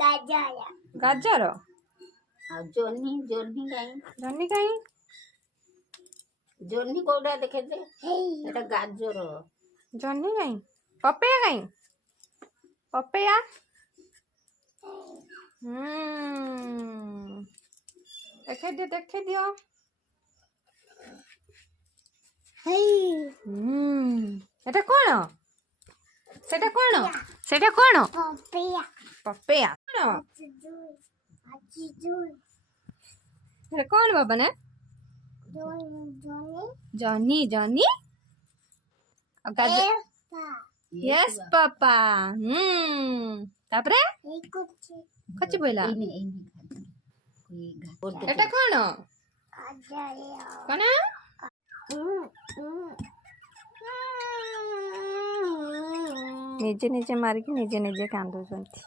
गाजर गाजर जोनी जोनी काई जन्नी कहीं जोनी कोडा देखे दे एटा गाजर जन्नी कहीं पपैया कहीं पपैया देखे दियो এটা কোন সেটা কোন সেটা কোন पपिया পপেয়া এটা কোন বাবা না জনি জনি यस पापा তারপরে কচি বইলা এটা কোন কোন ନିଜେ ନିଜେ ମାରିକି ନିଜେ ନିଜେ କାନ୍ଦୁଛନ୍ତି।